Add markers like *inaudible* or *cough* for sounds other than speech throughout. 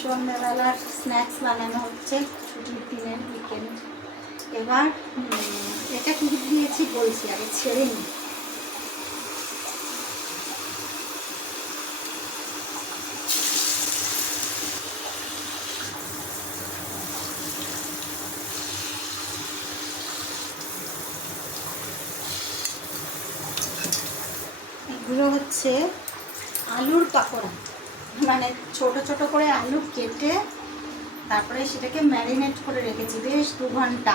সন্ধ্যাবেলার স্ন্যাক্স বানানো হচ্ছে, ছুটির দিনের উইকেন্ড এবার এটা কি দিয়েছি বলছি আগে ছেড়ে নি। এগুলো হচ্ছে আলুর পাকোড়া। মানে ছোট ছোট করে আলু কেটে তারপরে সেটাকে ম্যারিনেট করে রেখেছি বেশ দু ঘণ্টা।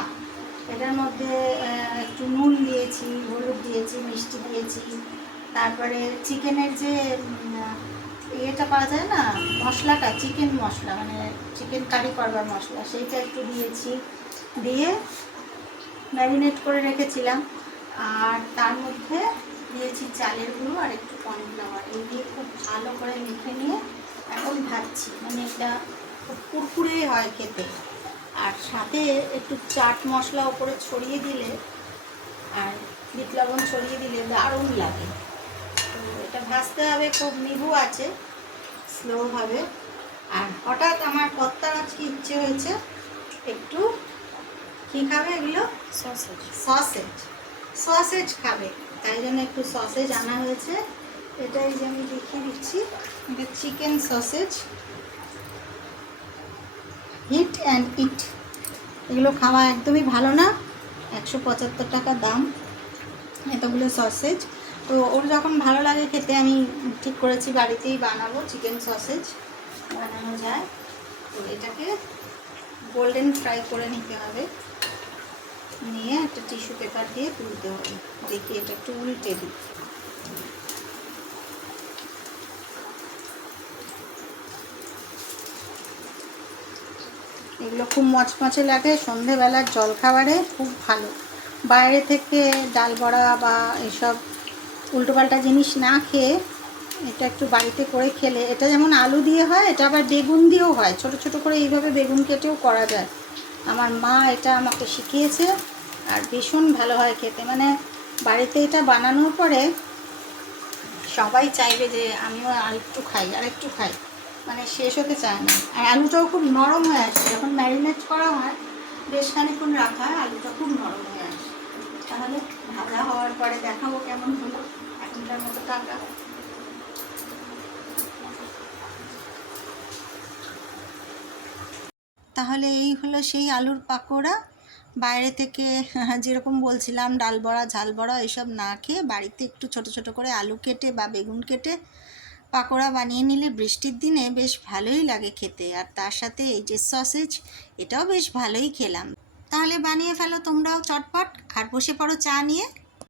এটার মধ্যে একটু নুন দিয়েছি, হলুদ দিয়েছি, মিষ্টি দিয়েছি। তারপরে চিকেনের যে ইয়েটা পাওয়া যায় না, মশলাটা, চিকেন মশলা মানে চিকেন কারি করবার মশলা, সেইটা একটু দিয়েছি। দিয়ে ম্যারিনেট করে রেখেছিলাম। আর তার মধ্যে চালের গুঁড়ো আর একটু কর্নফ্লাওয়ার এই দিয়ে খুব ভালো করে মেখে নিয়ে এখন ভাজছি। মানে এটা খুব কুরকুরে হয় খেতে। আর সাথে একটু চাট মশলা ওপরে ছড়িয়ে দিলে আর বিট লবণ ছড়িয়ে দিলে দারুণ লাগে। তো এটা ভাজতে হবে খুব নিভু আছে স্লোভাবে আর হঠাৎ আমার কর্তার আজকে ইচ্ছে হয়েছে একটু কী খাবে এগুলো? সসেজ সসেজ সসেজ খাবে, তাই জন্য একটু সসেজ আনা হয়েছে। এটাই যে আমি দেখিয়ে দিচ্ছি, এটা chicken sausage. Heat and eat, এগুলো খাওয়া একদমই ভালো না, একশো পঁচাত্তর টাকা দাম, এতগুলো সসেজ। তো ওর যখন ভালো লাগে খেতে, আমি ঠিক করেছি, বাড়িতেই বানাবো চিকেন সসেজ, বানানো যায়। তো এটাকে গোল্ডেন ফ্রাই করে নিতে হবে। নিয়ে একটা টিস্যু পেপার দিয়ে তুলতে হবে। দেখি এটা একটু উল্টে দিই। এগুলো খুব মচমচে লাগে সন্ধেবেলার জলখাবারে, খুব ভালো। বাইরে থেকে ডাল বড়া বা এসব উল্টোপাল্টা জিনিস না খেয়ে এটা একটু বাড়িতে করে খেলে, এটা যেমন আলু দিয়ে হয়, এটা আবার বেগুন দিয়েও হয়। ছোট ছোট করে এইভাবে বেগুন কেটেও করা যায়। আমার মা এটা আমাকে শিখিয়েছে আর ভীষণ ভালো হয় খেতে। মানে বাড়িতে এটা বানানোর পরে সবাই চাইবে যে আমিও আরেকটু খাই আরেকটু খাই। মানে শেষ হতে চায় না। আর আলুটাও খুব নরম হয়ে আসে। যখন ম্যারিনেট করা হয়, বেশ খানিক্ষণ রাখা হয়, আলুটা খুব নরম হয়ে আসে। তাহলে ভাজা হওয়ার পরে দেখাবো কেমন হলো। এখনকার মতো টাকা তাহলে এই হলো সেই আলুর পাকোড়া। বাইরে থেকে *laughs* যেরকম বলছিলাম, ডাল বড়া, ঝাল বড়া, এসব না খেয়ে বাড়িতে একটু ছোট ছোট করে আলু কেটে বা বেগুন কেটে পাকোড়া বানিয়ে নিলে বৃষ্টির দিনে বেশ ভালোই লাগে খেতে। আর তার সাথে এই যে সসেজ, এটাও বেশ ভালোই খেলাম। তাহলে বানিয়ে ফেলো তোমরাও চটপট। আর বসে পড়ো চা নিয়ে।